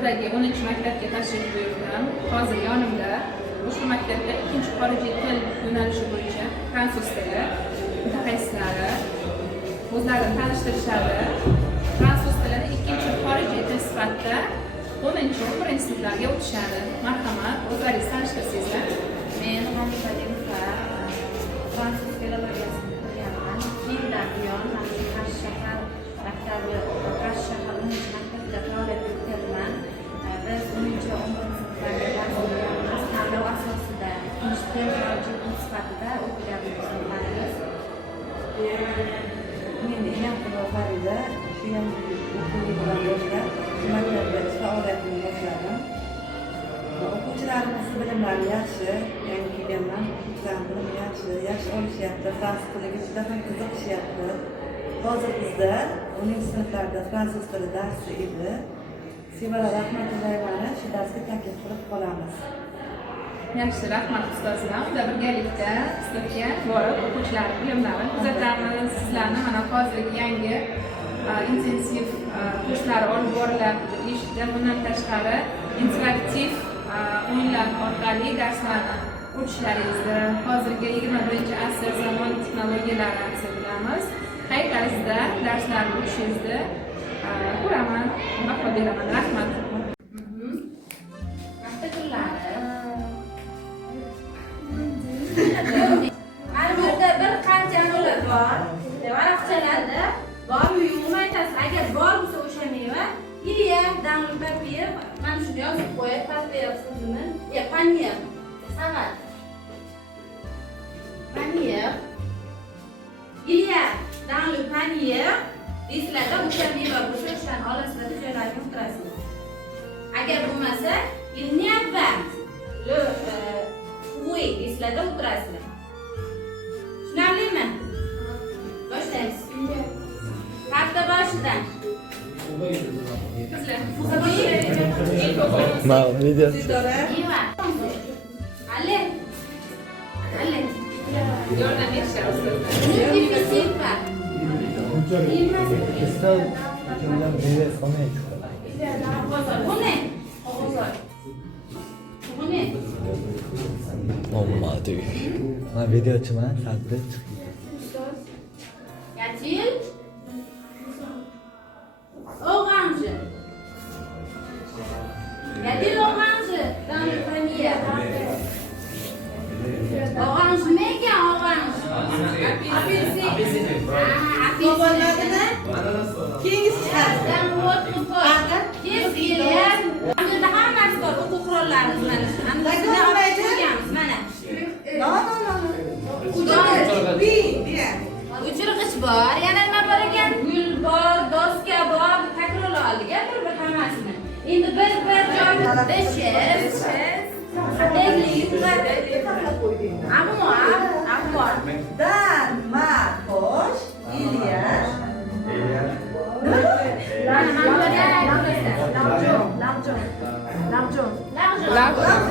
Qo'shirdagi 10-maktabga tashrif buyurdim. Hozir yonimda ushbu maktabda ikkinchi xorijiy til yo'nalishi bo'yicha fransuz tili mutaxassislari o'zlarini tanishtirishadi. Fransuz tilini ikkinchi xorijiy til sifatida 10-11 sinflarga o'tishadi. Marhamat, o'zlaringiz tanishtirsangizlar. Men Hamza Limfa fransuz filologiyasini o'qiganman. 2 yildan buyon Qarshi shahar maktabi, Qarshi shahar 10-maktabda faoliyat yuritganman. Biz 10-11 sinflarga dars beramiz. Tanlov asosida ikkinchi til xorijiy til sifatida o'qiganmiz. Men Inom Farida shu ham o'quv yilidan boshlab maktabda faoliyatini boshladim. O'quvchilarimiz bilimlari yaxshi, yangi kelganman. O'quvchilarimiz bilimi yaxshi olishyapti. Fransuz tiliga juda ham qiziqishyapti. Hozir bizda 10-sinflarda fransuz tili darsi edi. Sevara Rahmatullayevani shu darsga taklif qilib qolamiz. Yaxshi, rahmat ustozlar. Unda birgalikda sinfga borib o'quvchilar bilimlarini kuzatamiz. Sizlarni mana hozirgi yangi intensiv kurslar olib borilyapti eshitdim. Bundan tashqari interaktiv o'yinlar orqali darslarni o'tishlaringizni hozirgi 21-asr zamon texnologiyalari aksini bilamiz. Qay tarzda darslarni o'tishingizni ko'raman, baho beraman. Rahmat. Har yerda bir qancha meva bor. Varaqchalarda bormi yo'qmi aytasiz. Agar bor bo'lsa o'sha meva, iliya, damli papier, mana shuni yozib qo'yib, papier so'zini, panier, salat. Panier. Iliya, damli panier. Deysizlarda o'sha meva bo'lsa, o'shadan olasizlar, joylarga o'tirasizlar. Agar bo'lmasa, il n'y a pas le fruit deysizlarda o'tirasizlar. Tushunarlimi? Boshlaymiz. Parta boshidan. Ma'lum video. Iva. Ali. Yordam berishamiz. Silva. Buni. Olmadı. Ben video açımına saklı Y-a-t-il orange? Y-a-t-il orange dans le panier? Orange méga orange. Apelsine. Apelsine. Dans votre poche. Qu'est-ce qu'il y a? Hamda hammasi bor, o'quv qurollarimiz mana shu. Hamda sizlar olib qo'yganmiz mana. O'chirg'ich bor, yana nima bor ekan? Gul bor, doska bor, takrorlab oldik bir hammasini. Endi bir joyda dishes, amor. Dan, Marcos, İlyas. Larjon.